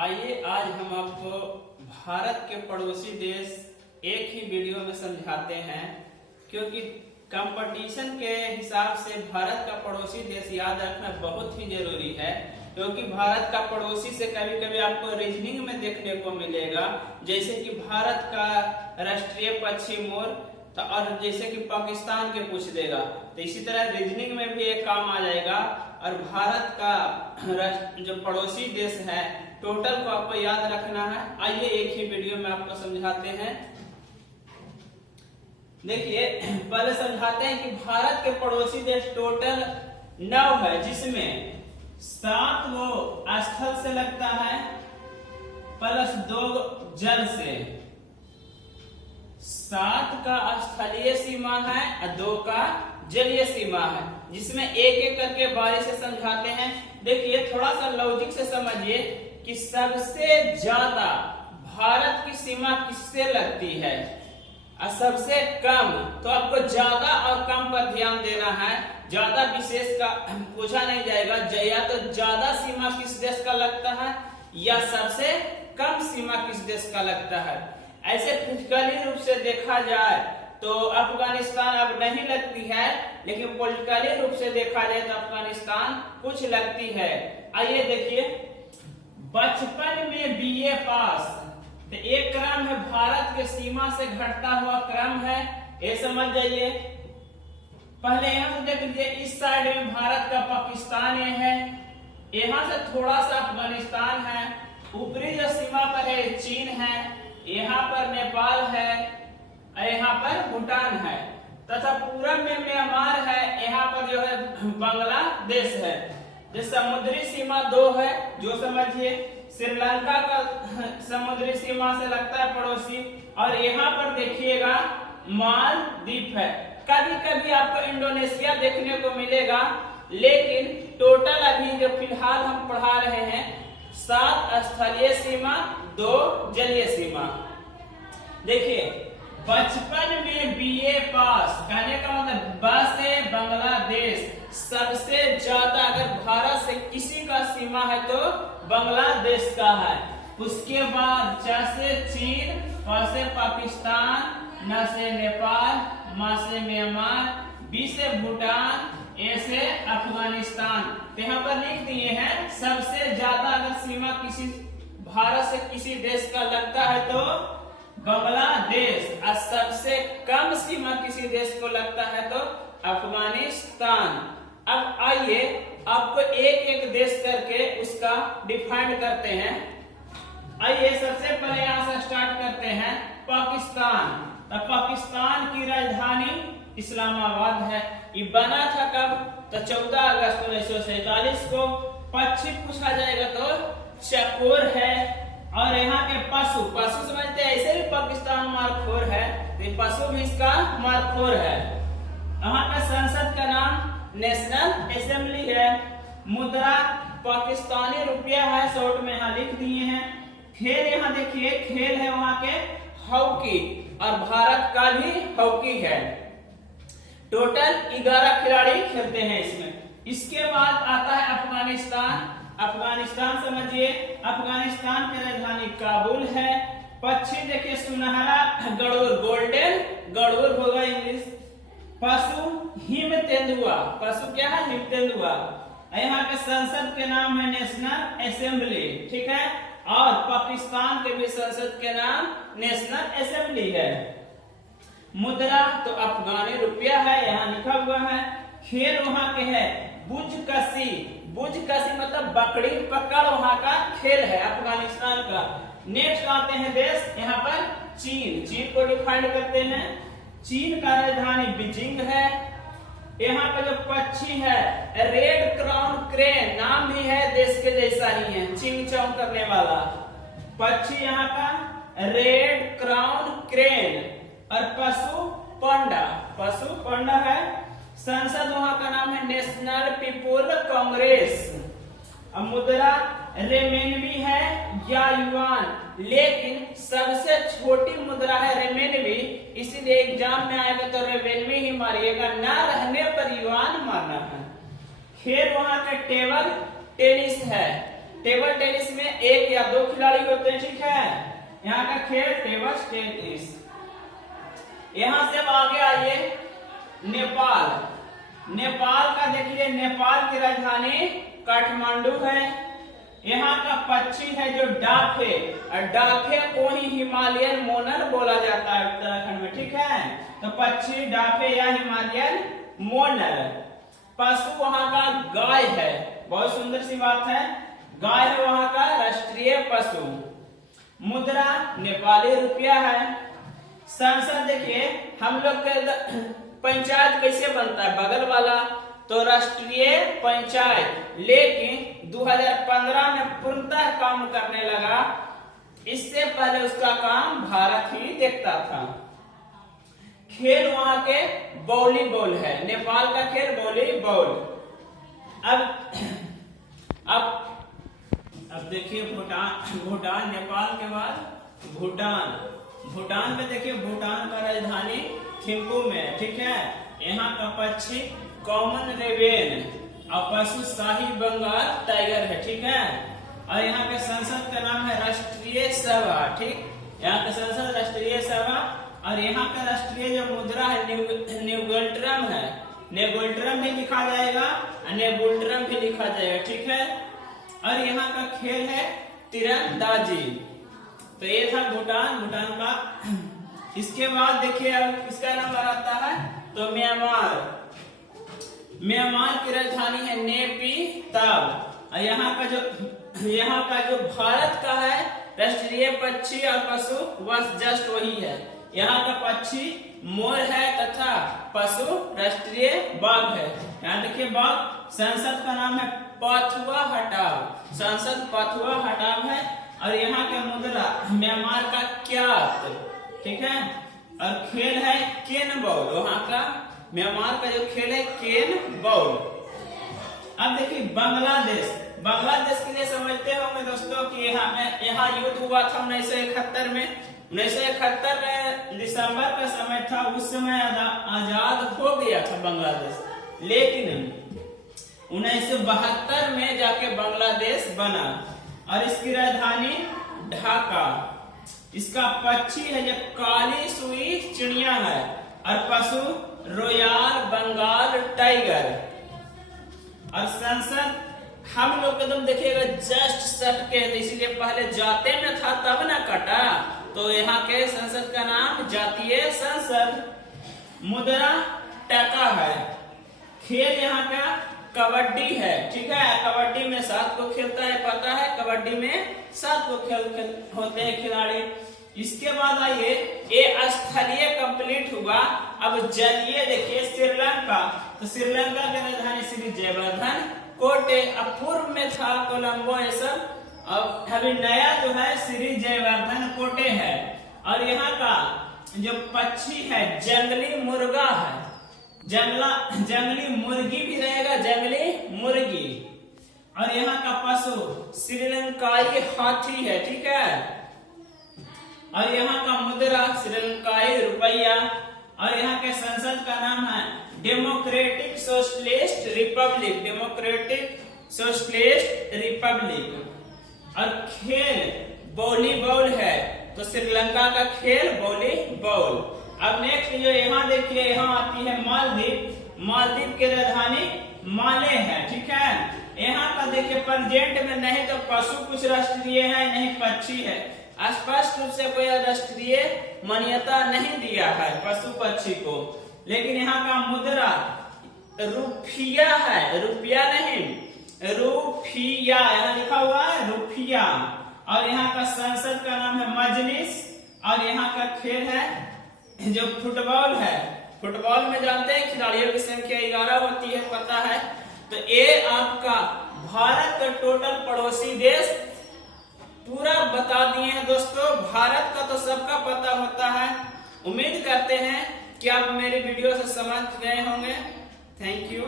आइए आज हम आपको भारत के पड़ोसी देश एक ही वीडियो में समझाते हैं, क्योंकि कंपटीशन के हिसाब से भारत का पड़ोसी देश याद रखना बहुत ही जरूरी है। क्योंकि भारत का पड़ोसी से कभी कभी आपको रीजनिंग में देखने को मिलेगा, जैसे कि भारत का राष्ट्रीय पक्षी मोर, तो और जैसे कि पाकिस्तान के पूछ देगा, तो इसी तरह रीजनिंग में भी एक काम आ जाएगा। और भारत का जो पड़ोसी देश है टोटल को आपको याद रखना है। आइए एक ही वीडियो में आपको समझाते हैं। देखिए, पहले समझाते हैं कि भारत के पड़ोसी देश टोटल 9 है, जिसमें 7 वो स्थल से लगता है प्लस 2 जल से। 7 का स्थलीय सीमा है और 2 का जलीय सीमा है, जिसमें एक एक करके बारी से समझाते हैं। देखिए, थोड़ा सा लॉजिक से समझिए कि सबसे ज्यादा भारत की सीमा किससे लगती है और सबसे कम, तो आपको ज्यादा और कम पर ध्यान देना है। ज्यादा विशेष का पूछा नहीं जाएगा, या तो ज्यादा सीमा किस देश का लगता है या सबसे कम सीमा किस देश का लगता है। ऐसे फिजिकली रूप से देखा जाए तो अफगानिस्तान अब नहीं लगती है, लेकिन पॉलिटिकली रूप से देखा जाए तो अफगानिस्तान कुछ लगती है। आइए देखिए, बचपन में बीए पास, तो एक क्रम है भारत के सीमा से घटता हुआ क्रम है, ये समझ जाइए। पहले यहां से देख लीजिए, इस साइड में भारत का पाकिस्तान ये है, यहां से थोड़ा सा अफगानिस्तान है, ऊपरी जो सीमा पर है चीन है, यहाँ पर नेपाल है, यहाँ पर भूटान है, तथा पूरब में म्यांमार है, यहाँ पर जो है बांग्लादेश है। जो समुद्री सीमा 2 है, जो समझिए श्रीलंका का समुद्री सीमा से लगता है पड़ोसी, और यहाँ पर देखिएगा मालदीव है। कभी कभी आपको इंडोनेशिया देखने को मिलेगा, लेकिन टोटल अभी जो फिलहाल हम पढ़ा रहे हैं 7 स्थलीय सीमा 2 जलीय सीमा। देखिए, बचपन में बीए पास, कहने का मतलब ब से बांग्लादेश सबसे ज्यादा, अगर भारत से किसी का सीमा है तो बांग्लादेश का है। उसके बाद च से चीन, प से पाकिस्तान, न से नेपाल, म से म्यांमार, बी से भूटान, ए से अफगानिस्तान। तो यहाँ पर लिख दिए हैं सबसे ज्यादा अगर सीमा किसी भारत से किसी देश का लगता है तो बांग्लादेश, और सबसे कम सीमा किसी देश को लगता है तो अफगानिस्तान। अब आइए आपको एक एक देश करके उसका डिफाइन करते हैं। आइए सबसे पहले यहाँ से स्टार्ट करते हैं पाकिस्तान। अब पाकिस्तान की राजधानी इस्लामाबाद है। ये बना था कब? तो 14 अगस्त 1947 को। पक्षी पूछा जाएगा तो चकोर है। और यहाँ के पशु समझते हैं, ऐसे भी पाकिस्तान मारखोर है, तो पशु भी इसका मारखोर है। यहाँ का संसद का नाम नेशनल असेंबली है। मुद्रा पाकिस्तानी रुपया है, शॉर्ट में यहाँ लिख दिए हैं। खेल यहाँ देखिए, खेल है वहाँ के हॉकी, और भारत का भी हॉकी है। टोटल 11 खिलाड़ी खेलते हैं इसमें। इसके बाद आता है अफगानिस्तान। अफगानिस्तान समझिए, अफगानिस्तान की राजधानी काबुल है। पक्षी देखिए सुनहरा गरुड़, गोल्डन गरुड़ होगा इंग्लिश। पशु हिम तेंदुआ, पशु क्या है? हिम तेंदुआ। यहाँ के संसद के नाम है नेशनल असेंबली, ठीक है। और पाकिस्तान के भी संसद के नाम नेशनल असेंबली है। मुद्रा तो अफगानी रुपया है, यहाँ लिखा हुआ है। खेल वहाँ के है बुजकशी, बुजकशी मतलब बकरी पकड़, वहाँ का खेल है अफगानिस्तान का। नेक्स्ट आते हैं देश, यहाँ पर चीन। चीन को डिफाइन करते हैं। चीन का राजधानी बीजिंग है। यहाँ का जो पक्षी है रेड क्राउन क्रेन, नाम भी है देश के जैसा ही है, चिंग चौंग करने वाला पक्षी यहाँ का रेड क्राउन क्रेन। और पशु पांडा है। संसद वहां का नाम है नेशनल पीपुल कांग्रेस। अब मुद्रा रेमेनवी है या युआन, लेकिन सबसे छोटी मुद्रा है रेमेनवी, इसीलिए एग्जाम में आएगा तो रेमेनवी ही मारिएगा, ना रहने पर युआन मारना है। खेल वहां के टेबल टेनिस है। टेबल टेनिस में 1 या 2 खिलाड़ी होते हैं, ठीक है। यहाँ का खेल टेबल टेनिस। यहाँ से अब आगे आइए नेपाल। नेपाल का देखिए, नेपाल की राजधानी काठमांडू है। यहाँ का पक्षी है जो डाफे, और डाफे को ही हिमालयन मोनर बोला जाता है उत्तराखंड में, ठीक है। तो पक्षी डाफे या हिमालयन मोनर। पशु वहाँ का गाय है, बहुत सुंदर सी बात है, गाय है वहाँ का राष्ट्रीय पशु। मुद्रा नेपाली रुपया है। संसद देखिए, हम लोग के पंचायत कैसे बनता है, बगल वाला तो राष्ट्रीय पंचायत, लेकिन 2015 में पूर्णतः काम करने लगा। इससे पहले उसका काम भारत ही देखता था। खेल वहां के वॉलीबॉल है, नेपाल का खेल वॉलीबॉल। अब देखिए भूटान नेपाल के बाद भूटान पे देखिए, भूटान का राजधानी थिम्पू में, ठीक है। यहाँ का पक्षी कॉमन रेवेन और पशु शाही बंगाल टाइगर है, ठीक है। और यहाँ के संसद का नाम है राष्ट्रीय सभा, ठीक। यहाँ का संसद राष्ट्रीय सभा। और यहाँ का राष्ट्रीय जो मुद्रा है नेगोल्ट्रम है, नेगोल्ट्रम भी लिखा जाएगा और नेबुल्ट्रम भी लिखा जाएगा, ठीक है। और यहाँ का खेल है तीरंदाजी। तो ये था भूटान का। इसके बाद देखिए अब इसका नंबर आता है तो म्यांमार की राजधानी है नेपी-ताव। और यहाँ का जो भारत का है राष्ट्रीय पक्षी और पशु बस जस्ट वही है। यहाँ का पक्षी मोर है तथा पशु राष्ट्रीय बाघ है। यहाँ देखिए बाघ। संसद का नाम है पाथुआ हटाव, संसद पाथुआ हटाव है। और यहाँ का मुद्रा म्यांमार का क्यात, ठीक है। और खेल है केन बॉल, वहाँ का म्यांमार का जो खेल है केन बॉल। अब देखिए बांग्लादेश के लिए समझते होंगे दोस्तों कि यहाँ युद्ध हुआ था 1971 में। 1971 में दिसंबर का समय था, उस समय आजाद हो गया था बांग्लादेश। लेकिन 1972 में जाके बांग्लादेश बना और इसकी राजधानी ढाका। इसका पक्षी है जो काली सुई चिड़िया है और पशु रॉयल बंगाल टाइगर। और संसद हम लोग एकदम देखिएगा जस्ट सट के, इसीलिए पहले जाते में था तब ना कटा। तो यहाँ के संसद का नाम जातीय संसद। मुद्रा टका है। खेल यहाँ का कबड्डी है, ठीक है। कबड्डी में 7 को खेलता है, पता है। कबड्डी में 7 को खेल होते हैं खिलाड़ी। इसके बाद आइए ये स्थलीय कंप्लीट हुआ। अब जलीय देखिए श्रीलंका। तो श्रीलंका की राजधानी श्री जयवर्धन कोटे। अब पूर्व में था कोलंबो ये सब, अब अभी नया जो है श्री जयवर्धन कोटे है। और यहाँ का जो पक्षी है जंगली मुर्गा है, जंगली मुर्गी भी रहेगा, जंगली मुर्गी। और यहाँ का पशु श्रीलंकाई हाथी है, ठीक है। और यहाँ का मुद्रा श्रीलंकाई रुपया। और यहाँ के संसद का नाम है democratic socialist Republic, democratic socialist Republic. और खेल वॉलीबॉल है, तो श्रीलंका का खेल वॉलीबॉल। अब नेक्स्ट जो यहाँ देखिए, यहाँ आती है मालदीव। मालदीव की राजधानी माले है, ठीक है। यहाँ का देखिए प्रेजेंट में नहीं तो पशु कुछ राष्ट्रीय है, नहीं पक्षी है। स्पष्ट रूप से कोई राष्ट्रीय मान्यता नहीं दिया है पशु पक्षी को। लेकिन यहाँ का मुद्रा रुपया है, रुपया नहीं, रुपया यहाँ लिखा हुआ है, रुपया। और यहाँ का संसद का नाम है मजलिस। और यहाँ का खेल है जो फुटबॉल है। फुटबॉल में जानते हैं खिलाड़ियों की संख्या 11 होती है, पता है। तो ये आपका भारत का टोटल पड़ोसी देश पूरा बता दिए हैं दोस्तों। भारत का तो सबका पता होता है। उम्मीद करते हैं कि आप मेरी वीडियो से समझ गए होंगे। Thank you.